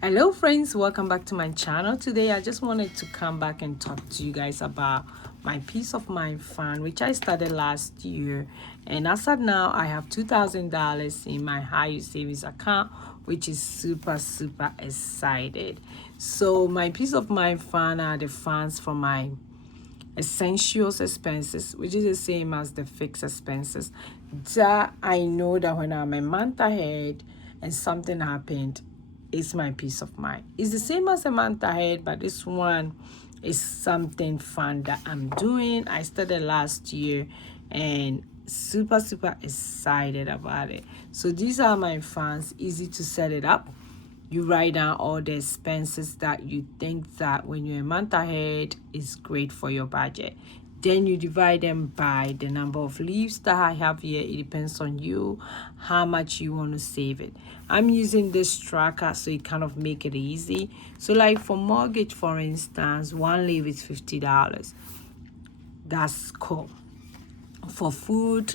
Hello friends, welcome back to my channel. Today I just wanted to come back and talk to you guys about my Peace of Mind fund, which I started last year. And as of now, I have $2,000 in my high yield savings account, which is super excited. So my Peace of Mind fund are the funds for my essentials expenses, which is the same as the fixed expenses, that I know that when I'm a month ahead and something happened, it's my peace of mind. It's the same as a month ahead, but this one is something fun that I'm doing. I started last year and super excited about it. So these are my funds, easy to set it up. You write down all the expenses that you think that when you're a month ahead is great for your budget. Then you divide them by the number of leaves that I have here. It depends on you, how much you want to save it. I'm using this tracker so it kind of make it easy. So like for mortgage, for instance, one leave is $50. That's cool. For food,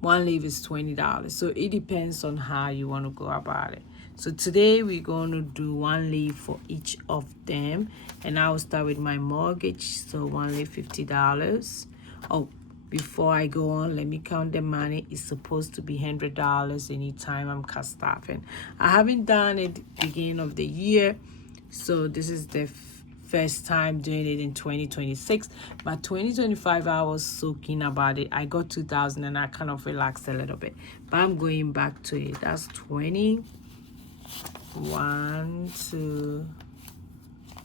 one leave is $20. So it depends on how you want to go about it. So today we're going to do one leave for each of them, and I will start with my mortgage. So one leave $50. Oh, before I go on, let me count the money. It's supposed to be $100 anytime I'm car staffing. I haven't done it beginning of the year, so this is the first time doing it in 2026, but 2025 I was so keen about it. I got 2,000 and I kind of relaxed a little bit, but I'm going back to it. That's 20, 1 2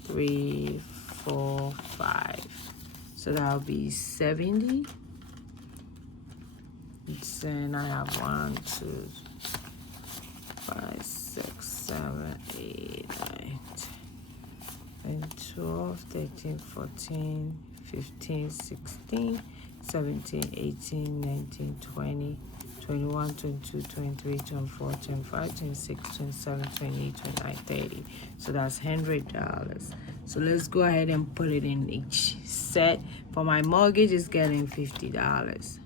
3 4 5, so that'll be 70. Then I have 1 2 5 6 7 8 9 and 12, 13, 14, 15, 16, 17, 18, 19, 20, 21, 22, 23, 24, 25, 26, 27, 28, 29, 30. So that's $100. So let's go ahead and put it in each set. For my mortgage, it's getting $50.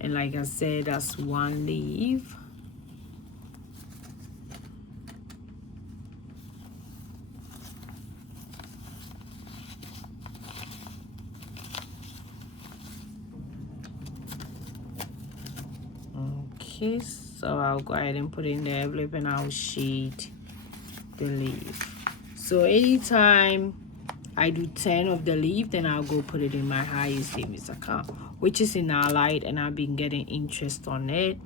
And like I said, that's one leave. Okay, so I'll go ahead and put in the envelope and I'll sheet the leave. So anytime I do 10 of the leave, then I'll go put it in my high yield savings account, which is in Allied, and I've been getting interest on it.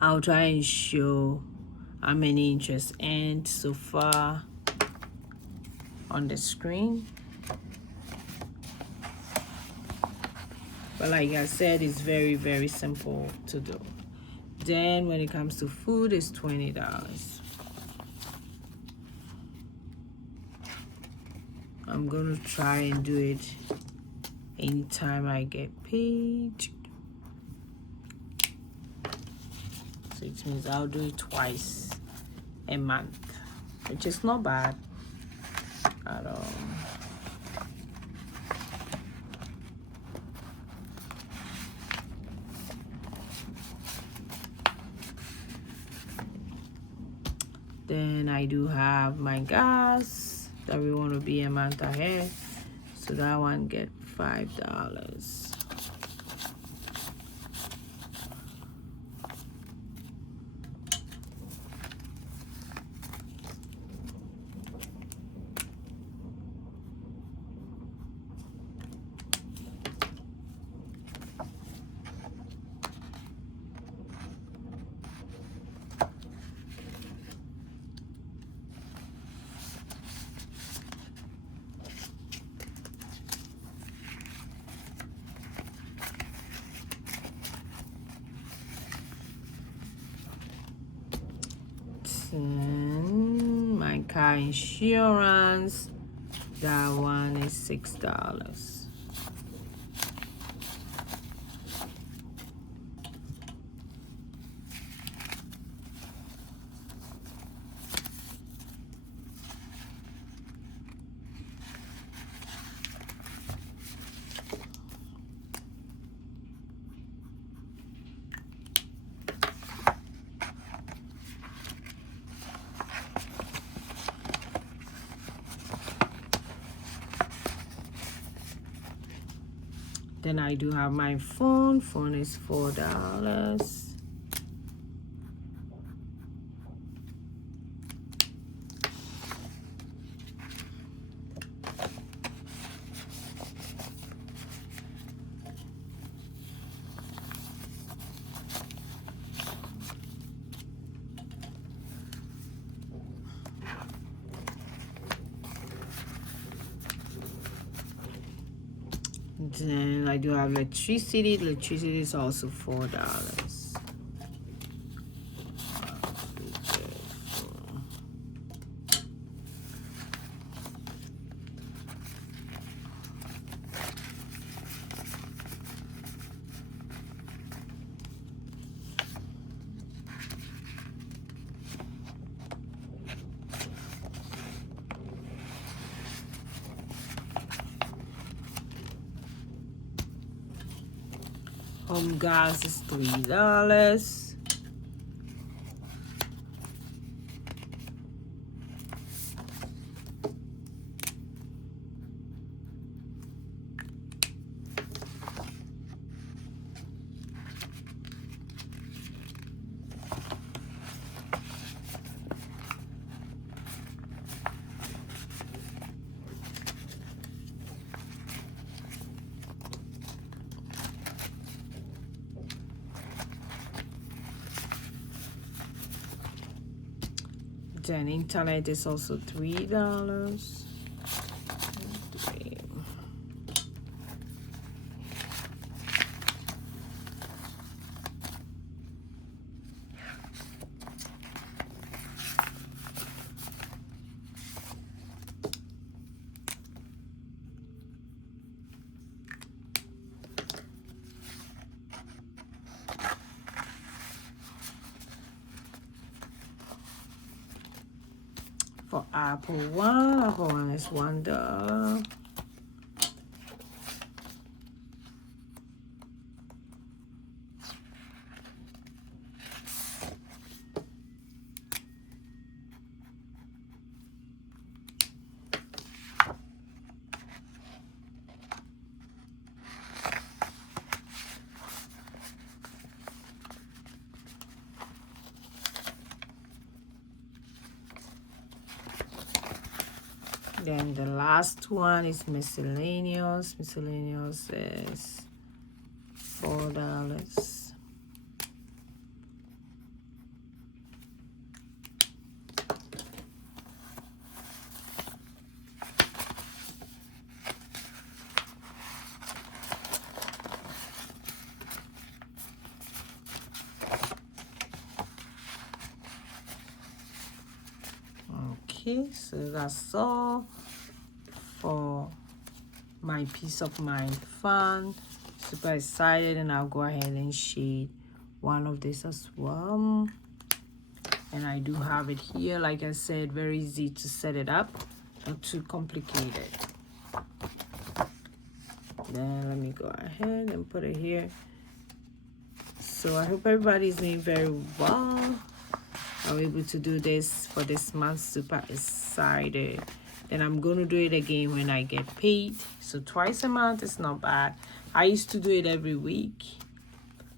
I'll try and show how many interest earned so far on the screen. But like I said, it's very simple to do. Then when it comes to food, it's $20. I'm gonna try and do it anytime I get paid. So it means I'll do it twice a month, which is not bad at all. Then I do have my gas that we want to be a month ahead, so that one get $5. My car insurance, that one is $6. Then I do have my phone. Phone is $4. Then I do have electricity. Electricity is also $4. Home gas is $3. Then internet is also $3. For Apple One is $1. Then the last one is miscellaneous. Miscellaneous is $4. Okay, so that's all for my Peace of Mind fund. Super excited, and I'll go ahead and shade one of this as well. And I do have it here. Like I said, very easy to set it up, not too complicated. Then let me go ahead and put it here. So I hope everybody's doing very well. I'm able to do this for this month. Super excited. Then I'm going to do it again when I get paid. So twice a month is not bad. I used to do it every week,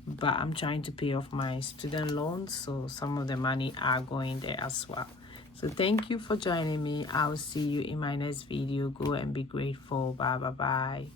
but I'm trying to pay off my student loans, so some of the money are going there as well. So thank you for joining me. I'll see you in my next video. Go and be grateful. Bye bye.